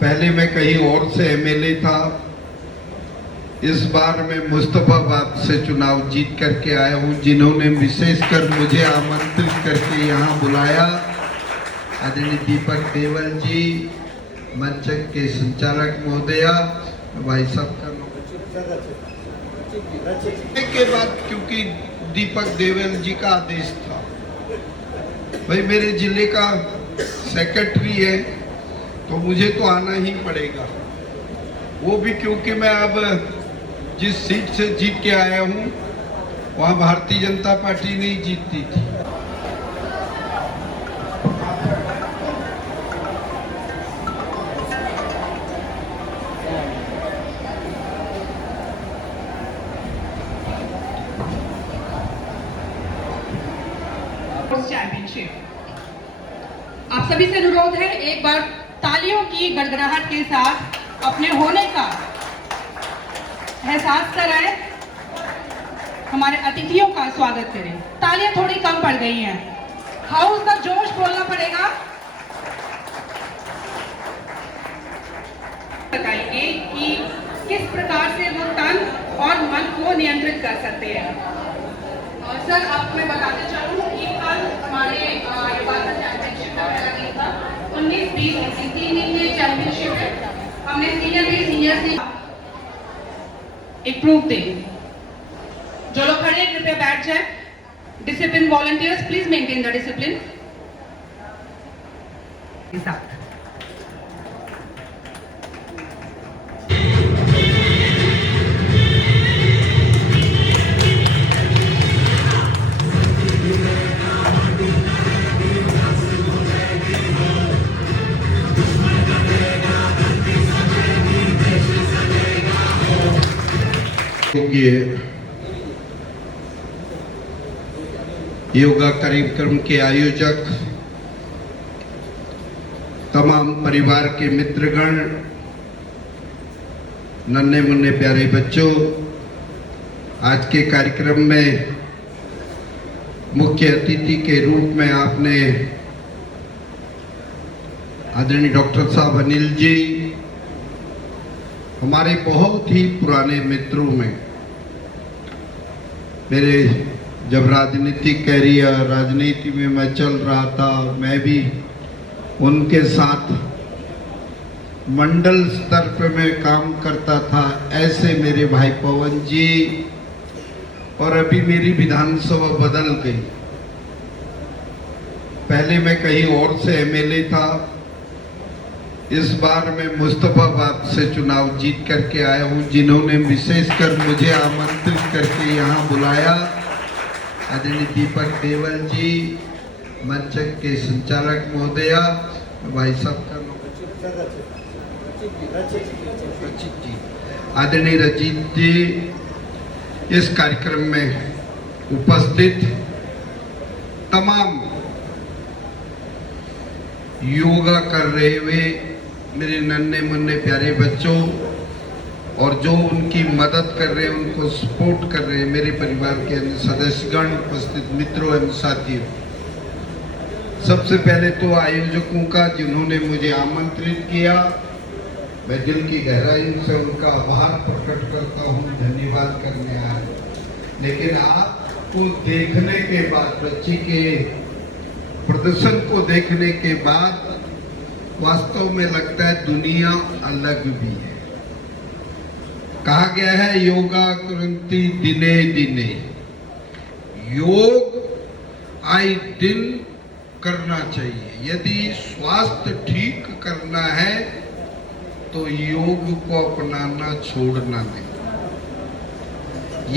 पहले मैं कहीं और से एमएलए था। इस बार मैं मुस्तफाबाद से चुनाव जीत करके आया हूं। जिन्होंने विशेषकर मुझे आमंत्रित करके यहां बुलाया, आदरणीय दीपक देवल जी, मंच के संचालक महोदया, भाई साहब का के बाद, क्योंकि दीपक देवल जी का आदेश था, भाई मेरे जिले का सेक्रेटरी है तो मुझे तो आना ही पड़ेगा। वो भी क्योंकि मैं अब जिस सीट से जीत के आया हूं वहां भारतीय जनता पार्टी नहीं जीतती थी। चैंपियनशिप। आप सभी से अनुरोध है, एक बार तालियों की गड़गड़ाहट के साथ अपने होने का एहसास कराएं, हमारे अतिथियों का स्वागत करें। तालियां थोड़ी कम पड़ गई हैं, हाउस का जोश बोलना पड़ेगा। बताइए कि किस प्रकार से वो तन और मन को नियंत्रित कर सकते हैं। सर, आपको मैं बताते चलूं कि कल हमारे चैंपियनशिप का पहला दिन था। 19-20 तीन दिन की चैंपियनशिप है। हमने सीनियर से एक प्रूफ देंगे। जो लोग खड़े हैं कृपया बैठ जाए। Discipline volunteers, please maintain the discipline. Yoga कार्यक्रम के आयोजक, तमाम परिवार के मित्रगण, नन्हे मुन्ने प्यारे बच्चों, आज के कार्यक्रम में मुख्य अतिथि के रूप में आपने आदरणीय डॉक्टर साहब अनिल जी, हमारे बहुत ही पुराने मित्रों में, मेरे जब राजनीतिक कैरियर राजनीति में मैं चल रहा था, मैं भी उनके साथ मंडल स्तर पे मैं काम करता था। ऐसे मेरे भाई पवन जी, और अभी मेरी विधानसभा बदल गई। पहले मैं कहीं और से एमएलए था। इस बार मैं मुस्तफाबाद से चुनाव जीत करके आया हूं। जिन्होंने विशेषकर मुझे आमंत्रित करके यहां बुलाया, आदरणीय दीपक देवल जी, मंच के संचालक महोदया, भाई साहब का आदरणीय रचित जी, इस कार्यक्रम में उपस्थित तमाम योगा कर रहे हुए मेरे नन्हे मुन्ने प्यारे बच्चों, और जो उनकी मदद कर रहे हैं, उनको सपोर्ट कर रहे हैं, मेरे परिवार के अन्य सदस्यगण, उपस्थित मित्रों एवं साथियों, सबसे पहले तो आयोजकों का जिन्होंने मुझे आमंत्रित किया, मैं दिल की गहराई से उनका आभार प्रकट करता हूं, धन्यवाद करने आया। लेकिन आपको देखने के बाद, बच्चे के प्रदर्शन को देखने के बाद वास्तव में लगता है दुनिया अलग भी है। कहा गया है योगा कुरंती दिने दिने, योग आए दिन करना चाहिए। यदि स्वास्थ्य ठीक करना है तो योग को अपनाना छोड़ना नहीं।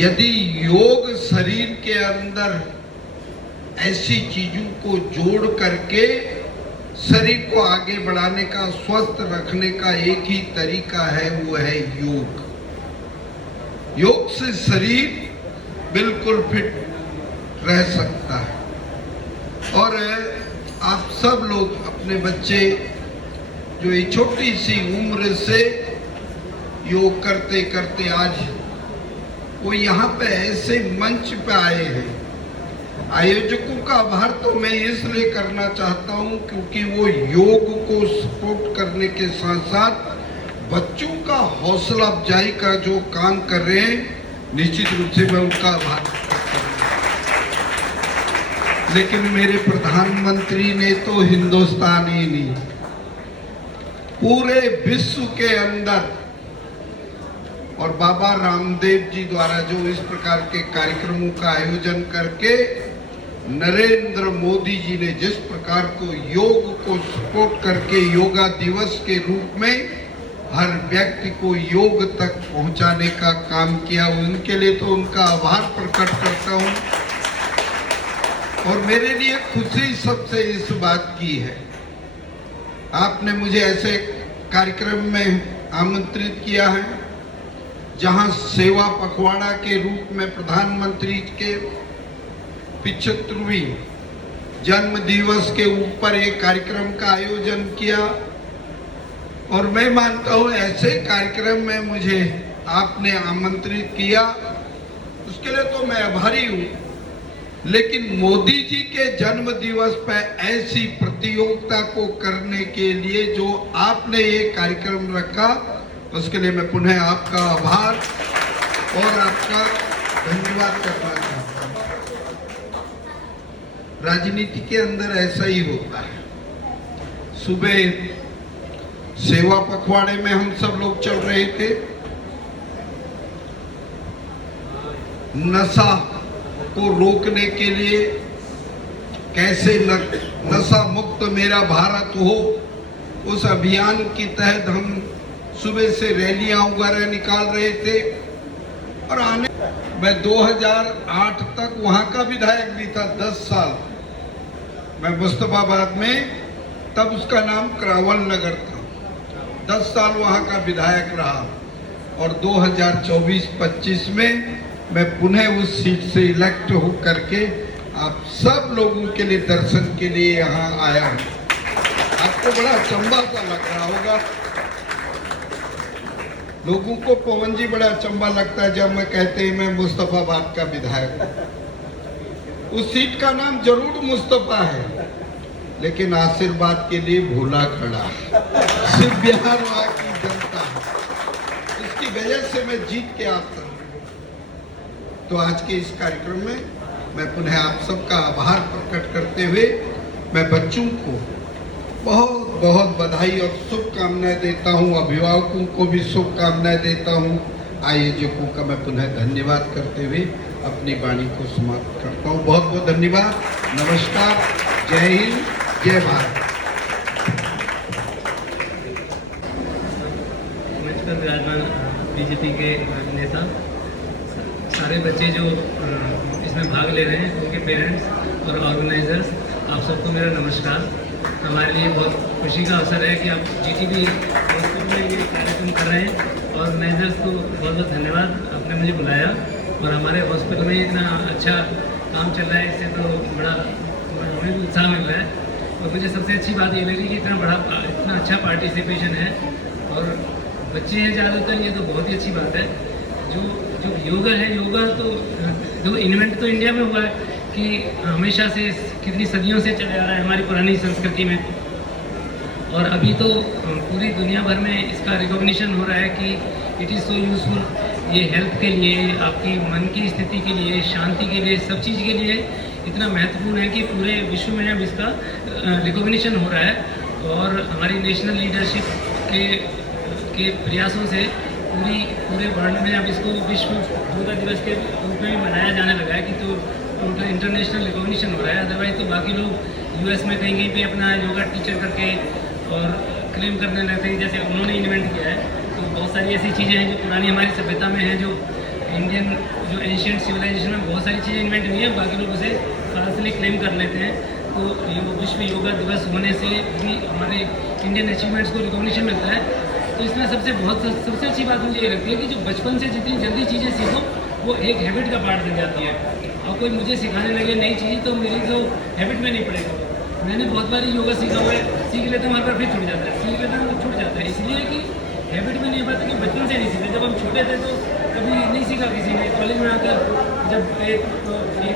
यदि योग शरीर के अंदर ऐसी चीजों को जोड़ करके शरीर को आगे बढ़ाने का, स्वस्थ रखने का एक ही तरीका है, वो है योग। योग से शरीर बिल्कुल फिट रह सकता है। और आप सब लोग अपने बच्चे जो ये छोटी सी उम्र से योग करते करते आज वो यहाँ पे ऐसे मंच पे आए हैं। आयोजकों का आभार तो मैं इसलिए करना चाहता हूँ क्योंकि वो योग को सपोर्ट करने के साथ साथ बच्चों का हौसला अफजाई का जो काम कर रहे हैं, निश्चित रूप से मैं उनका आभार करता हूं। लेकिन मेरे प्रधानमंत्री ने तो हिंदुस्तान ही नहीं, पूरे विश्व के अंदर, और बाबा रामदेव जी द्वारा जो इस प्रकार के कार्यक्रमों का आयोजन करके नरेंद्र मोदी जी ने जिस प्रकार को योग को सपोर्ट करके योगा दिवस के रूप में हर व्यक्ति को योग तक पहुंचाने का काम किया, उनके लिए तो उनका आभार प्रकट करता हूं। और मेरे लिए खुशी सबसे इस बात की है, आपने मुझे ऐसे कार्यक्रम में आमंत्रित किया है जहां सेवा पखवाड़ा के रूप में प्रधानमंत्री के 75वीं जन्म दिवस के ऊपर एक कार्यक्रम का आयोजन किया। और मैं मानता हूं ऐसे कार्यक्रम में मुझे आपने आमंत्रित किया, उसके लिए तो मैं आभारी हूं। लेकिन मोदी जी के जन्म दिवस पर ऐसी प्रतियोगिता को करने के लिए जो आपने ये कार्यक्रम रखा, उसके लिए मैं पुनः आपका आभार और आपका धन्यवाद करना चाहता हूं। राजनीति के अंदर ऐसा ही होता है। सुबह सेवा पखवाड़े में हम सब लोग चल रहे थे, नशा को रोकने के लिए कैसे नशा मुक्त मेरा भारत हो, उस अभियान के तहत हम सुबह से रैलियां वगैरह निकाल रहे थे। और मैं 2008 तक वहां का विधायक भी था, 10 साल मैं मुस्तफाबाद में, तब उसका नाम करावल नगर था। 10 साल वहां का विधायक रहा और 2024-25 में मैं पुनः उस सीट से इलेक्ट हो करके आप सब लोगों के लिए दर्शन के लिए यहाँ आया हूँ। आपको बड़ा अचंभा सा लग रहा होगा, लोगों को पवन जी बड़ा अचंभा लगता है जब मैं कहते ही मैं मुस्तफाबाद का विधायक हूँ। उस सीट का नाम जरूर मुस्तफा है, लेकिन आशीर्वाद के लिए भोला खड़ा सिर्फ बिहार वहां की जनता है, इसकी वजह से मैं जीत के आता हूं। तो आज के इस कार्यक्रम में मैं पुनः आप सबका आभार प्रकट करते हुए मैं बच्चों को बहुत बहुत बधाई और शुभकामनाएं देता हूं, अभिभावकों को भी शुभकामनाएं देता हूं, आयोजकों का मैं पुनः धन्यवाद करते हुए अपनी वाणी को समाप्त करता हूं। बहुत बहुत धन्यवाद, नमस्कार, जय हिंद, जय भारत। मंच पर विराजमान बीजेपी के नेता, सारे बच्चे जो इसमें भाग ले रहे हैं, उनके पेरेंट्स और ऑर्गेनाइजर्स, आप सबको मेरा नमस्कार। हमारे लिए बहुत खुशी का अवसर है कि आप जीटीबी हॉस्पिटल में ये कार्यक्रम कर रहे हैं। ऑर्गेनाइजर्स को बहुत बहुत धन्यवाद, आपने मुझे बुलाया और हमारे हॉस्पिटल में इतना अच्छा काम चल रहा है, इससे तो बड़ा हमें भी उत्साह मिल रहा है। और मुझे सबसे अच्छी बात ये लगी कि इतना अच्छा पार्टिसिपेशन है और बच्चे हैं ज़्यादातर, ये तो बहुत ही अच्छी बात है। जो योगा है, योगा तो जो इन्वेंट तो इंडिया में हुआ है कि हमेशा से कितनी सदियों से चले आ रहा है हमारी पुरानी संस्कृति में, और अभी तो पूरी दुनिया भर में इसका रिकॉग्निशन हो रहा है कि इट इज़ सो यूज़फुल। ये हेल्थ के लिए, आपकी मन की स्थिति के लिए, शांति के लिए, सब चीज़ के लिए इतना महत्वपूर्ण है कि पूरे विश्व में अब इसका रिकॉग्निशन हो रहा है। और हमारी नेशनल लीडरशिप के प्रयासों से पूरे वर्ल्ड में अब इसको विश्व योगा दिवस के रूप में भी मनाया जाने लगा है कि तो उनका इंटरनेशनल रिकॉग्निशन हो रहा है। अदरवाइज तो बाकी लोग यूएस में कहीं पे अपना योगा टीचर करके और क्लेम करने लगते हैं जैसे उन्होंने इन्वेंट किया है। तो बहुत सारी ऐसी चीज़ें हैं जो पुरानी हमारी सभ्यता में हैं, जो इंडियन जो एंशिएंट सिविलाइजेशन में बहुत सारी चीज़ें इन्वेंट हुई हैं, बाकी लोग उसे फाल्सली क्लेम कर लेते हैं। तो ये विश्व योगा दिवस होने से भी हमारे इंडियन अचीवमेंट्स को रिकॉग्निशन मिलता है। तो इसमें सबसे अच्छी बात मुझे ये लगती है कि जो बचपन से जितनी जल्दी चीज़ें सीखो वो एक हैबिट का पार्ट बन जाती है। और कोई मुझे सिखाने लगे नई चीज़ तो मेरी तो हैबिट में नहीं पड़ेगा। मैंने बहुत बार योगा सीखा हुआ है, सीख लेते हैं, हमारे पर फिर छूट जाता है, सीख लेते हैं तो छूट जाता है। इसलिए कि हैबिट में नहीं पाता कि बचपन से नहीं सीखते। जब हम छोटे थे तो कभी नहीं सीखा किसी ने, कॉलेज में आकर जब एक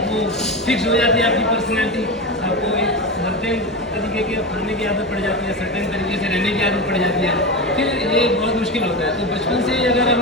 वो फिक्स हो जाती है आपकी पर्सनैलिटी, आपको एक सर्टेन तरीके के खाने की आदत पड़ जाती है, सर्टेन तरीके से रहने की आदत पड़ जाती है, फिर ये बहुत मुश्किल होता है। तो बचपन से ही अगर हम